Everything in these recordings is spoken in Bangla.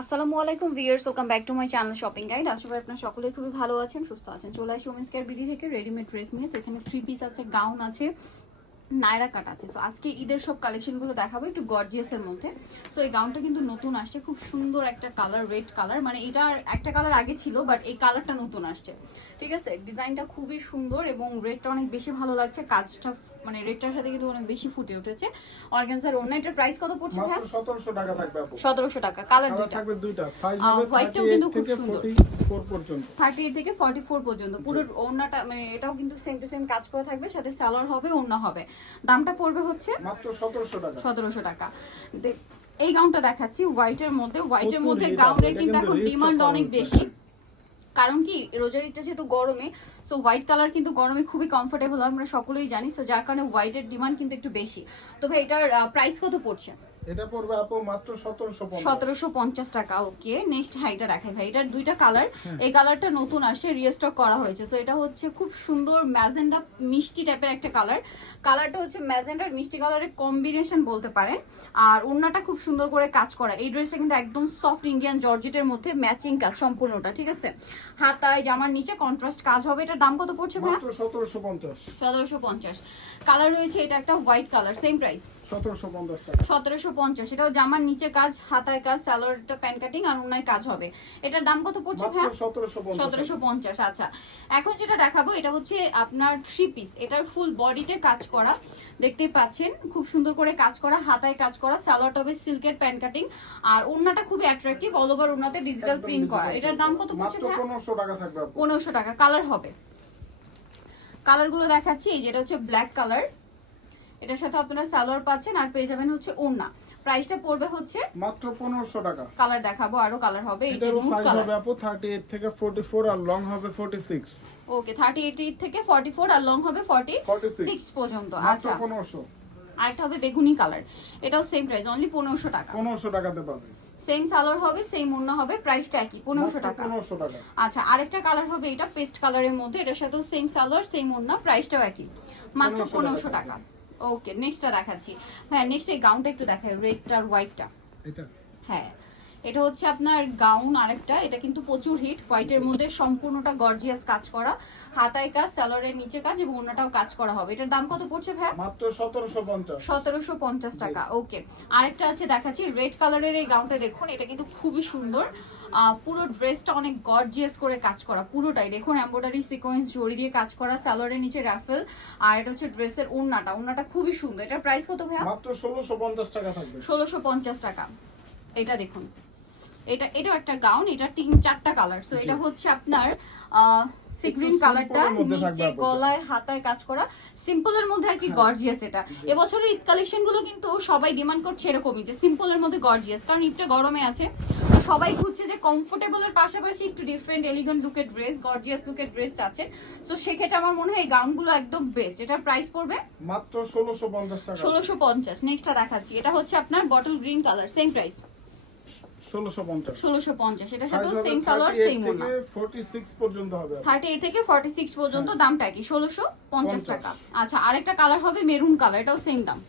আসসালামু আলাইকুম viewers, welcome back to my channel shopping guide. আশা করি আপনারা সকলেই খুবই ভালো আছেন, সুস্থ আছেন। চলে আসি ওমেন্স কেয়ার বিডি থেকে রেডিমেড ড্রেস নিয়ে। তো এখানে 3 পিস আছে, গাউন আছে, নায়রা কাট আছে। সো আজকে ঈদের সব কালেকশনগুলো দেখাবো একটু গর্জিয়াসের মধ্যে। সো এই গাউনটা কিন্তু নতুন আসছে, খুব সুন্দর একটা কালার, রেড কালার। মানে এটার একটা কালার আগে ছিল, বাট এই কালারটা নতুন আসছে, ঠিক আছে। ডিজাইনটা খুবই সুন্দর এবং রেডটা অনেক বেশি ভালো লাগছে। কাজটা মানে রেডটার সাথে কিন্তু অনেক বেশি ফুটে উঠেছে। অর্গানজার ওন্না, এটার প্রাইস কত পড়ছে ভাই? মাত্র 1700 টাকা থাকবে আপু। 1700 টাকা। কালার কালার দুইটা থাকবে দুইটা, সাইজ হবে হোয়াইটটাও কিন্তু খুব সুন্দর, 44 পর্যন্ত, 38 থেকে 44 পর্যন্ত। পুরো ওড়নাটা মানে এটাও কিন্তু সেম টু সেম কাজ করা থাকবে, সাথে সালোয়ার হবে, ওড়না হবে। দামটা পড়বে হচ্ছে মাত্র 1700 টাকা। 1700 টাকা। এই গাউনটা দেখাচ্ছি হোয়াইটের মধ্যে। হোয়াইটের মধ্যে প্রচুর গাউনের এটা কিন্তু এখন রিস্টক ডিমান্ড করা অনেক হয়েছে। বেশি, কারণ কি রোজার ঈদটা যেহেতু গরমে, সো হোয়াইট কালার কিন্তু গরমে খুবই কমফোর্টেবল হয়, আমরা সকলেই জানি। সো যার কারণে হোয়াইটের ডিমান্ড কিন্তু একটু বেশি। তো ভাই এটার প্রাইস কত পড়ছে? এটা পড়বে আপু মাত্র 1750। 1750 টাকা। ওকে, নেক্সট হাইটা দেখাই ভাই। এটার দুইটা কালার, এই কালারটা নতুন আসছে, রিস্টক করা হয়েছে। সো এটা হচ্ছে খুব সুন্দর ম্যাজেন্ডা মিষ্টি টাইপের একটা কালার। কালারটা হচ্ছে ম্যাজেন্ডার মিষ্টি কালারের কম্বিনেশন বলতে পারেন। আর ওড়নাটা খুব সুন্দর করে কাজ করা। এই ড্রেসটা কিন্তু একদম সফট ইন্ডিয়ান জর্জেটের মধ্যে ম্যাচিং কাজ সম্পূর্ণটা, ঠিক আছে। হাতায় জামার নিচে কন্ট্রাস্ট কাজ হবে। এটার দাম কত পড়ছে ভাই? মাত্র 1750। 1750। কালার রয়েছে এটা একটা হোয়াইট কালার, সেম প্রাইস 1750 টাকা। 1750। এটাও জামার নিচে কাজ, হাতায় কাজ, সালোয়ারটা প্যান কাটিং আর ওড়নায় কাজ হবে। এটার দাম কত পড়ছে ভাই? মাত্র 1750। 1750। আচ্ছা, এখন যেটা দেখাবো এটা হচ্ছে আপনার 3 পিস। এটার ফুল বডিতে কাজ করা, দেখতেই পাচ্ছেন খুব সুন্দর করে কাজ করা, হাতায় কাজ করা, সালোয়ারটা হবে সিল্কের প্যান কাটিং আর ওড়নাটা খুবই অ্যাট্রাকটিভ, অল ওভার ওড়নাতে ডিজিটাল প্রিন্ট করা। এটার দাম কত পড়ছে মাত্র ভাই? 1500 টাকা থাকবে আপু। 1500 টাকা। কালার হবে, কালারগুলো দেখাচ্ছি। এই যেটা হচ্ছে ব্ল্যাক কালার, এটার সাথে আপনারা সালোয়ার পাচ্ছেন আর পেয়ে যাবেন হচ্ছে ওড়না। প্রাইসটা পড়বে হচ্ছে মাত্র 1500 টাকা। কালার দেখাবো, আরো কালার হবে। এই যে এটার নুড সাইজ কালার, হবে আপু 38 থেকে 44 আর লং হবে 46। ওকে। 38 থেকে 44 আর লং হবে 46 পর্যন্ত। মাত্র আচ্ছা, 1500। আরেকটা হবে বেগুনি কালার, এটাও সেম প্রাইস, অনলি 1500 টাকা। 1500 টাকাতে পাবে। সেম সালোয়ার হবে, সেম ওড়না হবে, প্রাইসটা একই, 1500 টাকা। 1500 টাকা। আচ্ছা, আরেকটা কালার হবে এটা পেস্ট কালারের মধ্যে, এটার সাথেও সেম সালোয়ার, সেম ওড়না, প্রাইসটাও একই, মাত্র 1500 টাকা। ওকে, নেক্সটটা দেখাচ্ছি। হ্যাঁ, নেক্সট এই গাউনটা একটু দেখাই, রেডটা আর হোয়াইটটা। এটা হ্যাঁ, এটা হচ্ছে আপনার গাউন আরেকটা। এটা কিন্তু প্রচুর হিট, হোয়াইটের মধ্যে সম্পূর্ণটা গর্জিয়াস কাজ করা, হাতায় কাজ, সালোয়ারের নিচে কাজ এবং ওড়নাটাও কাজ করা হবে। এটার দাম কত পড়ছে ভাই? মাত্র 1750। 1750 টাকা। ওকে, আরেকটা আছে দেখাচ্ছি, রেড কালারের এই গাউনটা দেখুন, এটা কিন্তু খুবই সুন্দর। পুরো ড্রেসটা অনেক গর্জিয়াস করে কাজ করা, পুরোটাই দেখুন এমব্রয়ডারি সিকোয়েন্স জড়ি দিয়ে কাজ করা, সালোয়ারের নিচে রাফেল। আর এটা হচ্ছে ড্রেসের ওড়নাটা, ওড়নাটা খুবই সুন্দর। এটার প্রাইস কত ভাইয়া? মাত্র 1650 টাকা থাকবে। 1650 টাকা। এটা দেখুন, এটাও একটা গাউন, এটা 4টা কালার। সো এটা হচ্ছে আপনার সি গ্রিন কালারটা, নিচে গলায় হাতায় কাজ করা, সিম্পলের মধ্যে আর কি গর্জিয়াস। এটা এবছরের ঈদ কালেকশন গুলো কিন্তু সবাই ডিমান্ড করছে এরকমই, যে সিম্পলের মধ্যে গর্জিয়াস, কারণ ঈদটা গরমে আছে। সবাই খুঁজছে যে কমফোর্টেবলের পাশাপাশি একটু ডিফারেন্ট এলিগেন্ট লুকের ড্রেস, গর্জিয়াস লুকের ড্রেস চাচ্ছেন। সো সেক্ষেত্রে আমার মনে হয় এই গাউনগুলো একদম বেস্ট। এটার প্রাইস পড়বে মাত্র 1650 টাকা। 1650। নেক্সটটা দেখাচ্ছি, এটা হচ্ছে আপনার bottle green colour, same price 1650। 1650। এটার সাথেও সেম সালোয়ার, সেম ওড়না। 46 পর্যন্ত হবে। 38 থেকে 46 পর্যন্ত, দামটা কি? 1650 টাকা। আচ্ছা, আরেকটা কালার হবে মেরুন কালার, এটাও সেম দাম,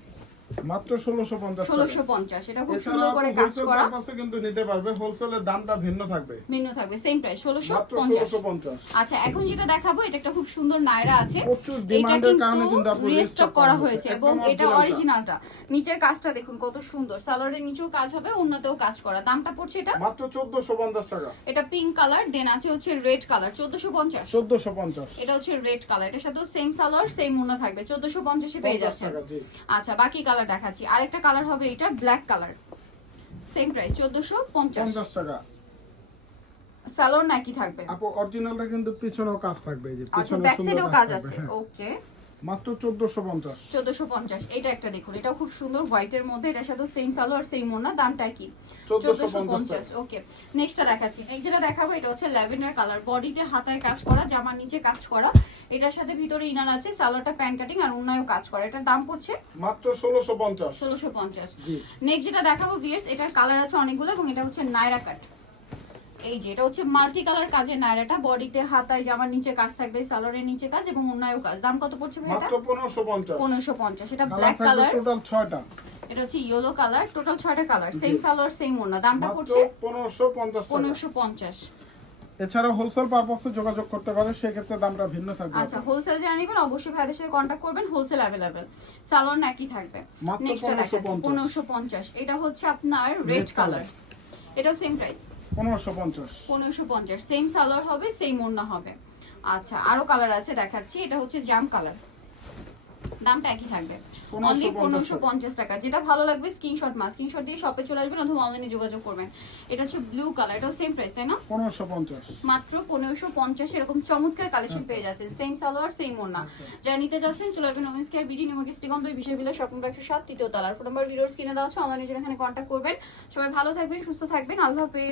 মাত্র 1650 1650। এটা খুব সুন্দর করে কাজ করা, কিন্তু নিতে পারবে, হোলসেলের দামটা ভিন্ন থাকবে, ভিন্ন থাকবে, সেম প্রাইস মাত্র 1650। 1650। আচ্ছা, এখন যেটা দেখাবো এটা একটা খুব সুন্দর নায়রা আছে, প্রচুর এটা ডিমান্ডের কারণে কিন্তু কিন্তু আপু রিস্টক করা হয়েছে এবং একদম এটা originalটা। অরিজিনালটা। নিচের কাজটা দেখুন কত সুন্দর, সালোয়ারের নিচেও কাজ হবে, ওড়নাতেও কাজ করা। দামটা পড়ছে এটা মাত্র 1450 টাকা। এটা পিঙ্ক কালার, দেন আছে হচ্ছে রেড কালার, 1450। 1450। এটা হচ্ছে রেড কালার, এটার সাথেও সেম সালোয়ার, সেম ওড়না থাকবে, 1450 এ পেয়ে 50 যাচ্ছেন। টাকা, জি। আচ্ছা, বাকি কালার দেখাচ্ছি। আরেকটা কালার হবে এটা ব্ল্যাক কালার, সেম প্রাইস 1450 50 টাকা। সালোয়ার নাকি থাকবে? আপু অরিজিনালটা কিন্তু পিছনেও কাজ থাকবে, এই যে আচ্ছা, পিছনে ব্যাক সুন্দর সাইডেও কাজ কাজ থাকবে, আছে। হ্যাঁ। ওকে, মাত্র 1450। 1450। এটা একটা দেখুন, এটাও খুব সুন্দর হোয়াইটের মধ্যে, এটার সাথে সেম সালোয়ার, সেম ওড়না, দামটা কি? 1450। ওকে, নেক্সটটা দেখাচ্ছি। নেক্সট যেটা দেখাবো এটা হচ্ছে ল্যাভেন্ডার কালার, বডিতে হাতায় কাজ করা, জামার নিচে কাজ করা, এটার সাথে ভিতরে ইনার আছে, সালোয়ারটা প্যান কাটিং আর ওড়নায়ও কাজ করা। এটার দাম পড়ছে মাত্র 1650। 1650। জি। নেক্সট যেটা দেখাবো ভিউয়ার্স, এটার কালার আছে অনেকগুলো এবং এটা হচ্ছে নায়রা কাট। এই যে এটা হচ্ছে মাল্টি কালার কাজের নায়রাটা, বডিতে হাতায় জামার নিচে কাজ থাকবে, সালোয়ারের নিচে কাজ এবং ওড়নায়ও কাজ। দাম কত পড়ছে ভাই এটা? মাত্র 1550। 1550। এটা ব্ল্যাক কালার, টোটাল 6টা। এটা হচ্ছে ইয়েলো কালার, টোটাল 6টা কালার, সেম সালোয়ার সেম ওড়না। দামটা মাত্র পড়ছে 1550 টাকা। 1550। এছাড়া হোলসেল পারপাসে যোগাযোগ করতে পারে, সেক্ষেত্রে দামটা ভিন্ন থাকবে। আচ্ছা, হোলসেল যারা নেবেন অবশ্যই ভাইদের সাথে কন্ট্যাক্ট করবেন, হোলসেল অ্যাভেলেবেল। সালোয়ার একই থাকবে। মাত্র নেক্সট দেখাচ্ছি 1550। এটা হচ্ছে আপনার রেড কালার, এটা সেম প্রাইস 1550। 1550, সেম সালোয়ার হবে, সেম ওড়না হবে। আচ্ছা, আরো কালার আছে দেখাচ্ছি। এটা হচ্ছে জাম কালার, দামটা একই থাকবে, অনলি 1550 টাকা। যেটা ভালো লাগবে স্ক্রিনশট দিয়ে শপে চলে আসবেন অথবা অনলাইনে যোগাযোগ করবেন। এটা হচ্ছে ব্লু কালার, এটাও সেম প্রাইস তাই না? 1550। মাত্র 1550 এরকম চমৎকার কালেকশন পেয়ে যাচ্ছেন, সেম সালোয়ার সেম ওড়না। যারা নিতে যাচ্ছেন চলে আসবেন women's care BD New Market complex বিশাল বিলাস শপিং কমপ্লেক্স 107 তৃতীয় তলার। ফোন নাম্বার ভিডিওর স্ক্রিনে দেওয়া আছে, অনলাইনে জন্য এখানে কন্ট্যাক্ট করবেন। সবাই ভালো থাকবেন, সুস্থ থাকবেন, আল্লাহ হাফেজ।